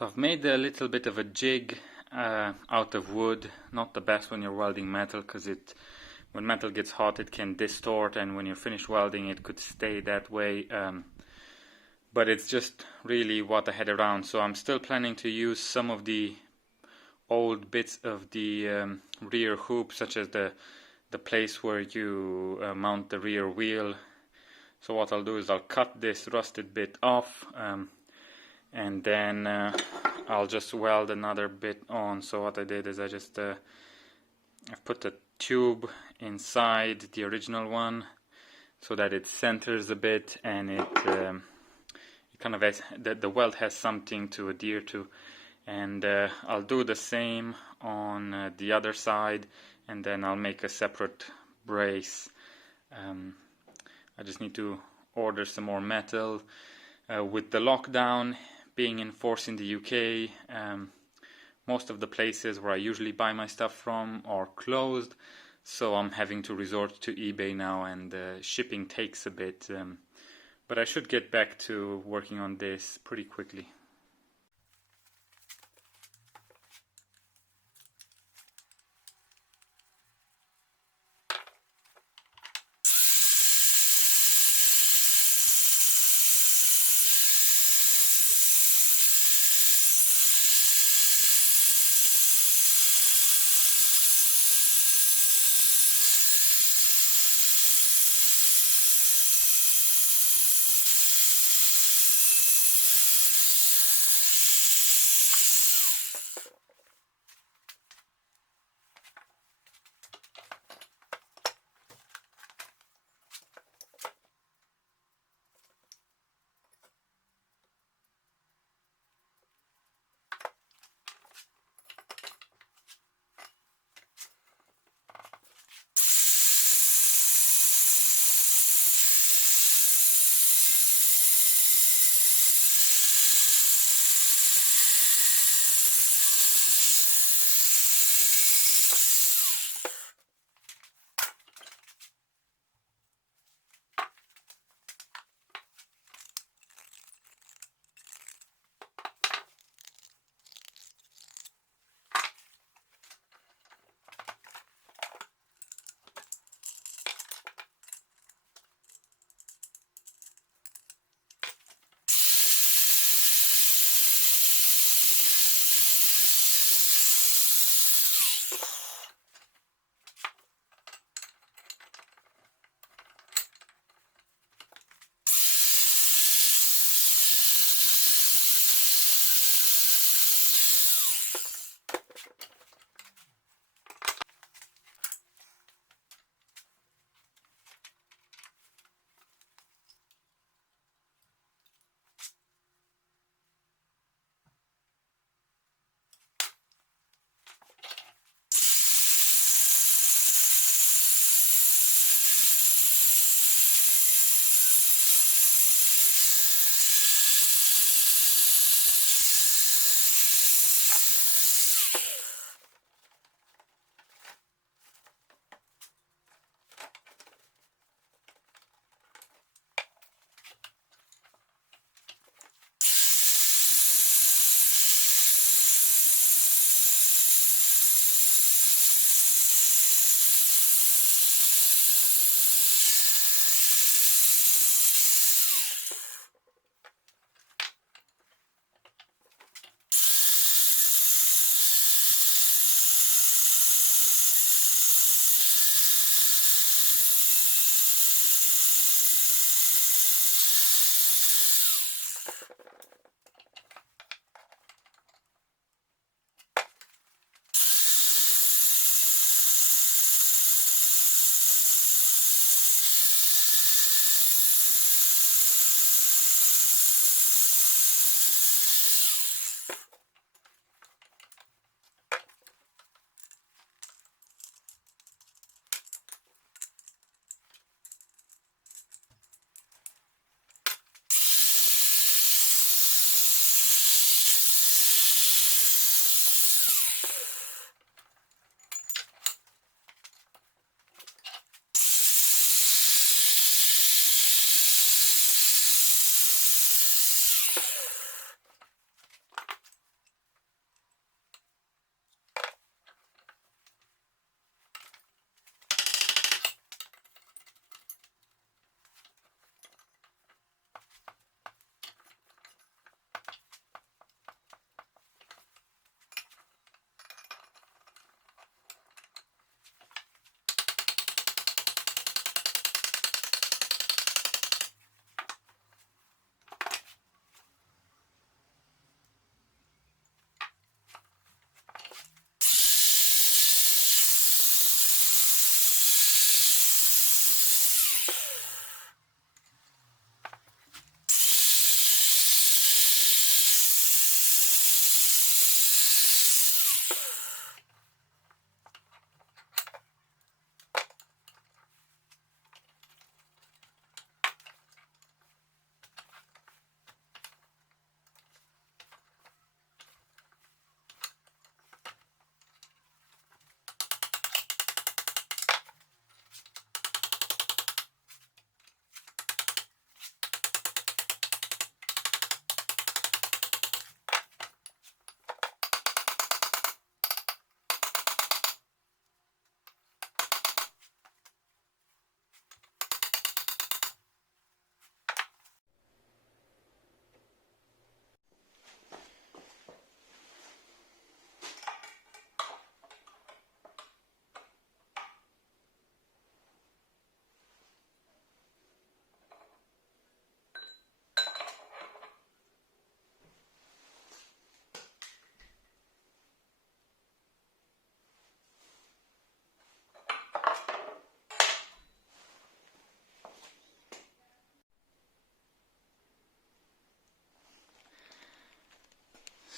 So I've made a little bit of a jig out of wood. Not the best when you're welding metal, because when metal gets hot it can distort, and when you're finished welding it could stay that way. But it's just really what I had around. So I'm still planning to use some of the old bits of the rear hoop, such as the place where you mount the rear wheel. So what I'll do is I'll cut this rusted bit off, and then I'll just weld another bit on. So what I did is I've put a tube inside the original one so that it centers a bit, and it kind of has, the weld has something to adhere to. And I'll do the same on the other side, and then I'll make a separate brace. I just need to order some more metal. With the lockdown being in force in the UK, most of the places where I usually buy my stuff from are closed, so I'm having to resort to eBay now, and shipping takes a bit, but I should get back to working on this pretty quickly.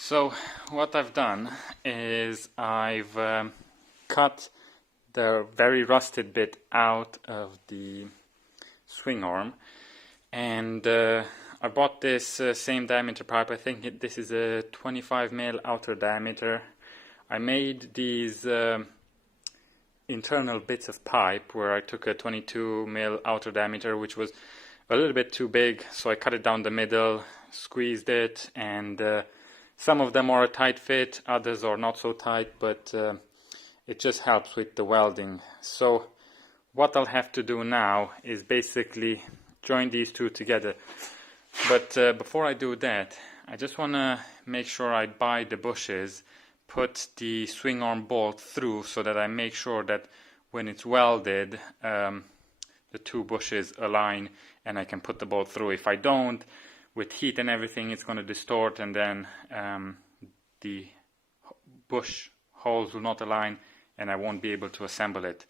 So what I've done is I've cut the very rusted bit out of the swing arm, and I bought this same diameter pipe. I think this is a 25 mm outer diameter. I made these internal bits of pipe where I took a 22 mm outer diameter, which was a little bit too big, so I cut it down the middle, squeezed it, and some of them are a tight fit, others are not so tight, but it just helps with the welding. So what I'll have to do now is basically join these two together. But before I do that, I just want to make sure I buy the bushes, put the swing arm bolt through so that I make sure that when it's welded, the two bushes align and I can put the bolt through. If I don't, with heat and everything, it's going to distort, and then the bush holes will not align and I won't be able to assemble it.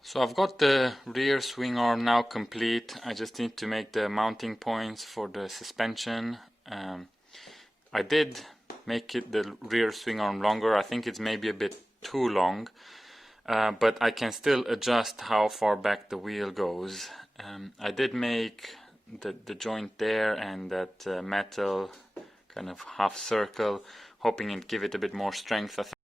So I've got the rear swing arm now complete. I just need to make the mounting points for the suspension. I did make the rear swing arm longer. I think it's maybe a bit too long, but I can still adjust how far back the wheel goes. I did make the joint there and that metal kind of half circle, hoping it give it a bit more strength. I think